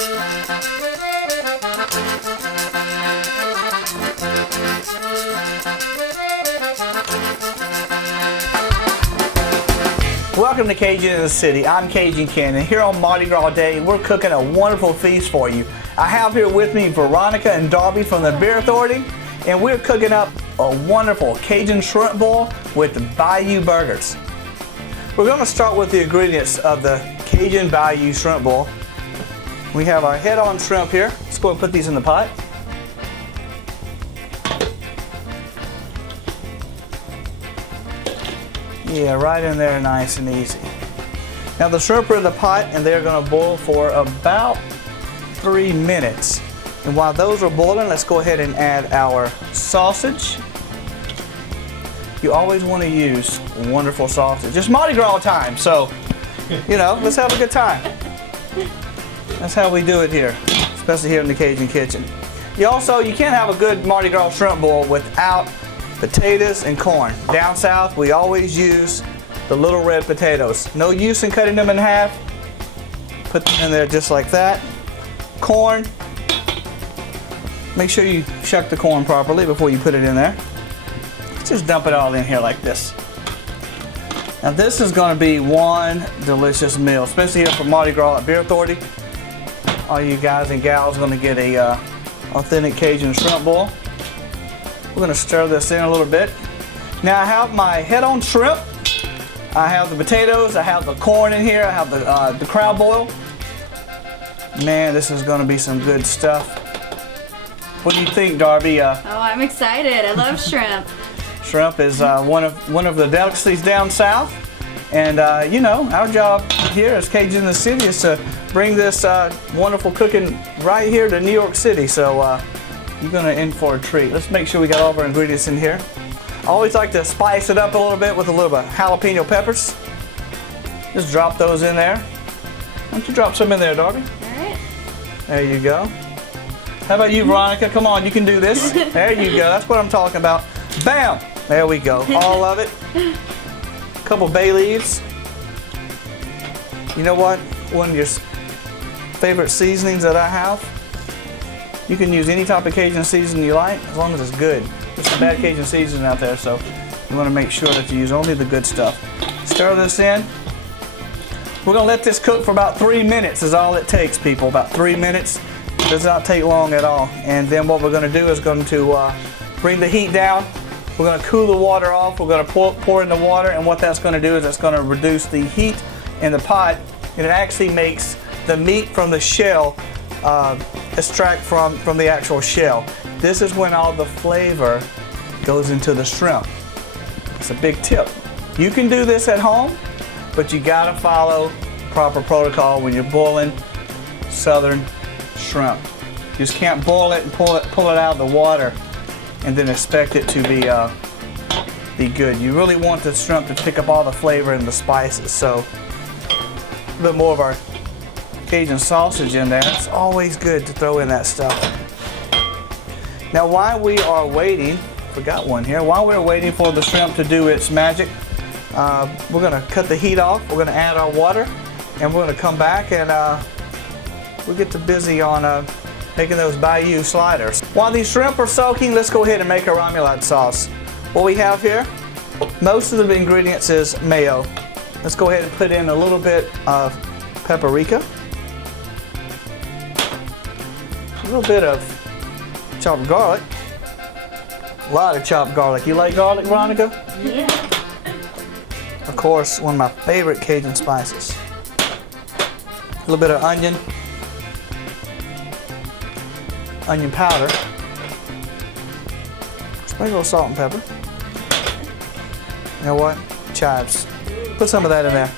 Welcome to Cajun in the City. I'm Cajun Ken, and here on Mardi Gras Day, we're cooking a wonderful feast for you. I have here with me Veronica and Darby from the Beer Authority, and we're cooking up a wonderful Cajun Shrimp Boil with Bayou burgers. We're going to start with the ingredients of the Cajun Bayou Shrimp Boil. We have our head-on shrimp here. Let's go and put these in the pot. Yeah, right in there, nice and easy. Now the shrimp are in the pot and they're going to boil for about 3 minutes. And while those are boiling, let's go ahead and add our sausage. You always want to use wonderful sausage. It's Mardi Gras time, so, you know, let's have a good time. That's how we do it here, especially here in the Cajun kitchen. You can't have a good Mardi Gras shrimp boil without potatoes and corn. Down south, we always use the little red potatoes. No use in cutting them in half. Put them in there just like that. Corn. Make sure you shuck the corn properly before you put it in there. Just dump it all in here like this. Now this is going to be one delicious meal, especially here for Mardi Gras at Beer Authority. All you guys and gals are going to get a authentic Cajun shrimp boil. We're going to stir this in a little bit. Now I have my head-on shrimp. I have the potatoes. I have the corn in here. I have the crab boil. Man, this is going to be some good stuff. What do you think, Darby? Oh, I'm excited. I love shrimp. Shrimp is one of the delicacies down south, and you know, our job here as Cajun in the City is to bring this wonderful cooking right here to New York City. So you're gonna in for a treat. Let's make sure we got all of our ingredients in here. I always like to spice it up a little bit with a little bit of jalapeno peppers. Just drop those in there. Why don't you drop some in there, Darby? All right. There you go. How about you, Veronica? Come on, you can do this. There you go. That's what I'm talking about. Bam! There we go. All of it. A couple bay leaves. You know what? One of your favorite seasonings that I have. You can use any type of Cajun seasoning you like, as long as it's good. There's some bad Cajun seasoning out there, so you want to make sure that you use only the good stuff. Stir this in. We're going to let this cook for about 3 minutes is all it takes, people. About 3 minutes. Does not take long at all. And then what we're going to do is going to bring the heat down. We're going to cool the water off. We're going to pour in the water, and what that's going to do is it's going to reduce the heat in the pot, and it actually makes the meat from the shell extract from the actual shell. This is when all the flavor goes into the shrimp. It's a big tip. You can do this at home, but you got to follow proper protocol when you're boiling southern shrimp. You just can't boil it and pull it out of the water and then expect it to be good. You really want the shrimp to pick up all the flavor and the spices. So a bit more of our Cajun sausage in there. It's always good to throw in that stuff. Now while we are waiting, forgot one here, while we're waiting for the shrimp to do its magic, we're going to cut the heat off. We're going to add our water, and we're going to come back and we'll get to busy on making those Bayou Sliders. While these shrimp are soaking, let's go ahead and make our remoulade sauce. What we have here, most of the ingredients is mayo. Let's go ahead and put in a little bit of paprika, a little bit of chopped garlic, a lot of chopped garlic. You like garlic, Veronica? Yeah. Of course, one of my favorite Cajun spices. A little bit of onion powder, sprinkle a little salt and pepper. You know what? Chives. Put some of that in there.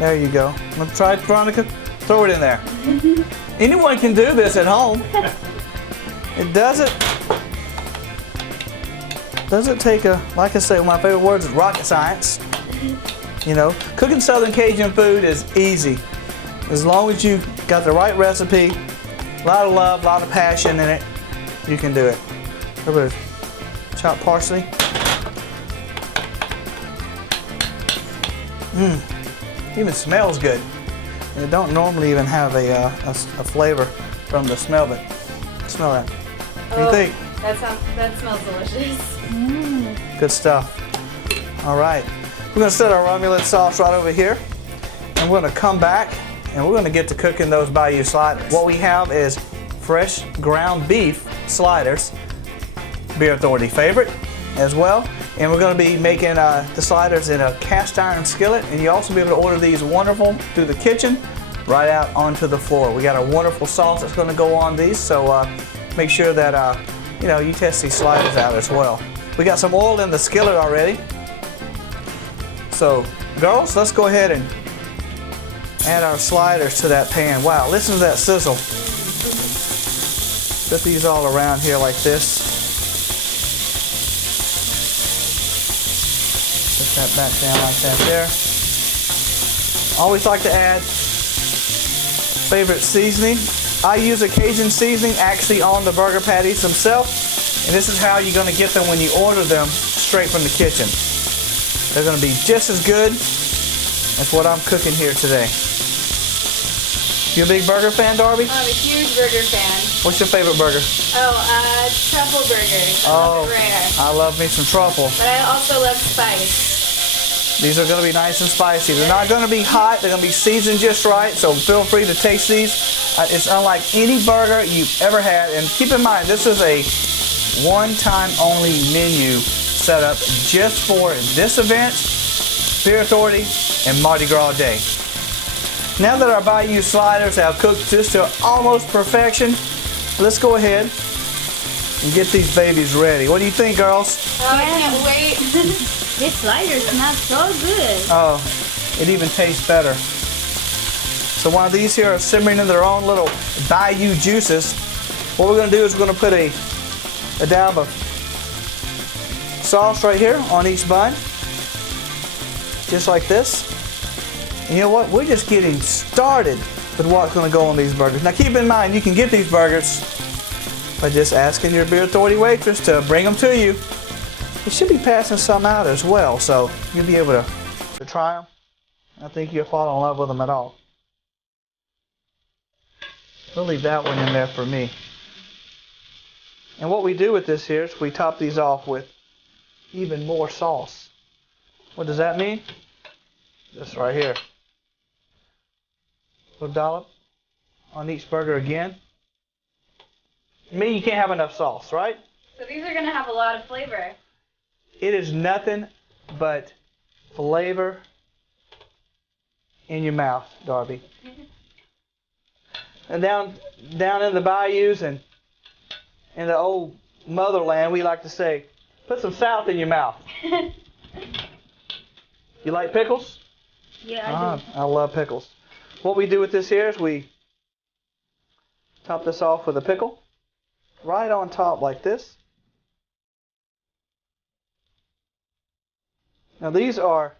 There you go. Want to try it, Veronica? Throw it in there. Anyone can do this at home. It doesn't take like I say, one of my favorite words is rocket science. You know, cooking Southern Cajun food is easy. As long as you got the right recipe, a lot of love, a lot of passion in it, you can do it. A little bit of chopped parsley. Even smells good. And it don't normally even have a flavor from the smell, but smell that. What do you think? That smells delicious. Good stuff. All right, we're gonna set our remoulade sauce right over here, and we're gonna come back and we're gonna get to cooking those Bayou sliders. What we have is fresh ground beef sliders, Beer Authority favorite as well. And we're going to be making the sliders in a cast iron skillet, and you also be able to order these wonderful through the kitchen right out onto the floor. We got a wonderful sauce that's going to go on these, so make sure that you test these sliders out as well. We got some oil in the skillet already. So girls, let's go ahead and add our sliders to that pan. Wow, listen to that sizzle. Put these all around here like this. Put that back down like that there. Always like to add favorite seasoning. I use a Cajun seasoning actually on the burger patties themselves, and this is how you're going to get them when you order them straight from the kitchen. They're going to be just as good as what I'm cooking here today. You a big burger fan, Darby? I'm a huge burger fan. What's your favorite burger? Truffle burgers. I love it rare. I love me some truffle. But I also love spice. These are going to be nice and spicy. They're not going to be hot. They're going to be seasoned just right, so feel free to taste these. It's unlike any burger you've ever had. And keep in mind, this is a one-time only menu set up just for this event, Beer Authority, and Mardi Gras Day. Now that our Bayou sliders have cooked just to almost perfection, let's go ahead and get these babies ready. What do you think, girls? Oh, I can't wait. This slider smells so good. Oh, it even tastes better. So while these here are simmering in their own little Bayou juices, what we're going to do is we're going to put a dab of sauce right here on each bun, just like this. And you know what? We're just getting started with what's going to go on these burgers. Now keep in mind, you can get these burgers by just asking your Beer Authority waitress to bring them to you. They should be passing some out as well, so you'll be able to try them. I think you'll fall in love with them at all. We'll leave that one in there for me. And what we do with this here is we top these off with even more sauce. What does that mean? This right here. A little dollop on each burger again. You mean you can't have enough sauce, right? So these are going to have a lot of flavor. It is nothing but flavor in your mouth, Darby. And down in the bayous and in the old motherland, we like to say, put some south in your mouth. You like pickles? Yeah, I do. I love pickles. What we do with this here is we top this off with a pickle right on top like this. Now these are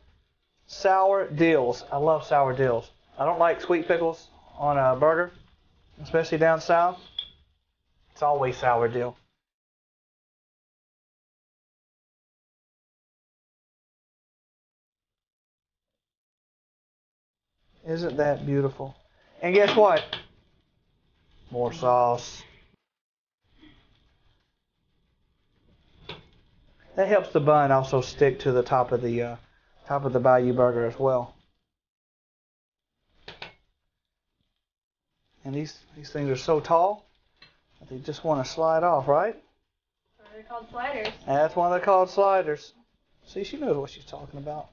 sour dills. I love sour dills. I don't like sweet pickles on a burger, especially down south. It's always sour dill. Isn't that beautiful? And guess what? More sauce. That helps the bun also stick to the top of the Bayou burger as well. And these things are so tall that they just want to slide off, right? They're called sliders. That's why they're called sliders. See, she knows what she's talking about.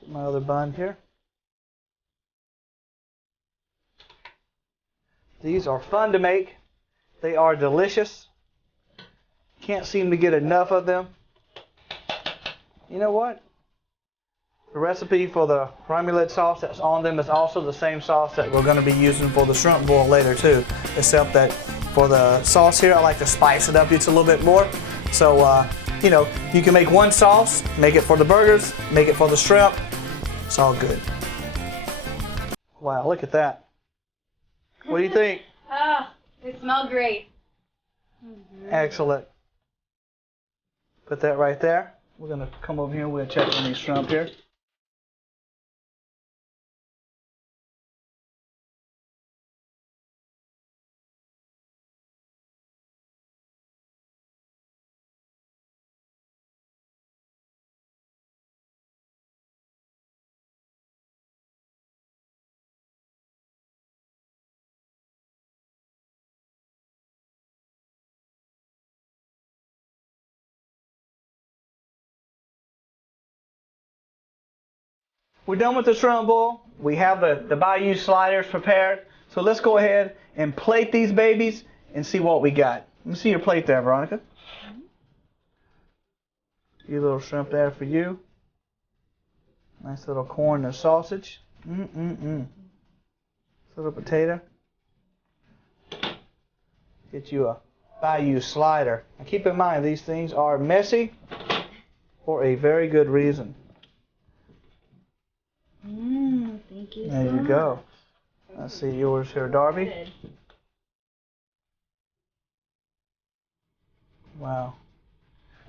Get my other bun here. These are fun to make. They are delicious. Can't seem to get enough of them. You know what? The recipe for the remoulade sauce that's on them is also the same sauce that we're going to be using for the shrimp boil later too. Except that for the sauce here, I like to spice it up just a little bit more. So, you can make one sauce, make it for the burgers, make it for the shrimp. It's all good. Wow, look at that. What do you think? They smell great. Excellent. Put that right there. We're going to come over here and we'll check on these shrimp here. we're done with the shrimp boil. We have the Bayou Sliders prepared. So let's go ahead and plate these babies and see what we got. Let me see your plate there, Veronica. Your little shrimp there for you. Nice little corn and sausage. Little potato. Get you a Bayou slider. Now keep in mind, these things are messy for a very good reason. Thank you. There you go. Let's see yours here, Darby. Good. Wow.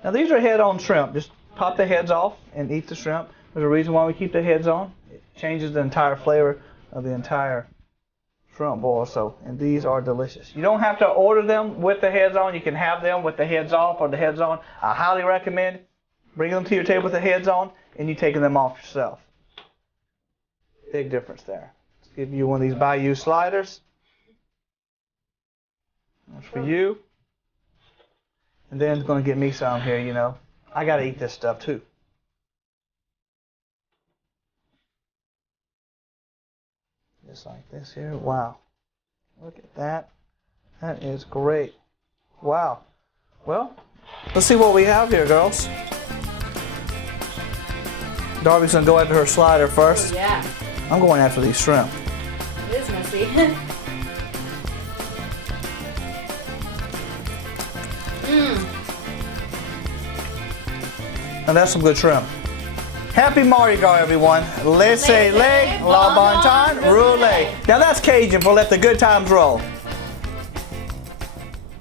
Now these are head-on shrimp. Just pop the heads off and eat the shrimp. There's a reason why we keep the heads on. It changes the entire flavor of the entire shrimp boil. And these are delicious. You don't have to order them with the heads on. You can have them with the heads off or the heads on. I highly recommend bringing them to your table with the heads on and you taking them off yourself. Big difference there. Let's give you one of these Bayou sliders. That's for you. And then it's going to get me some here, you know. I got to eat this stuff too. Just like this here. Wow. Look at that. That is great. Wow. Well, let's see what we have here, girls. Darby's going to go after her slider first. Oh, yeah. I'm going after these shrimp. It is messy. Now that's some good shrimp. Happy Mardi Gras, everyone. Laissez-les, la bon temps, roulez. Now that's Cajun for Let the Good Times Roll.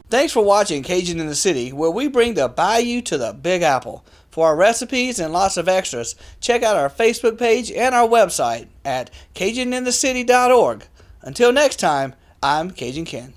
Thanks for watching Cajun in the City, where we bring the Bayou to the Big Apple. For our recipes and lots of extras, check out our Facebook page and our website at CajunInTheCity.org. Until next time, I'm Cajun Ken.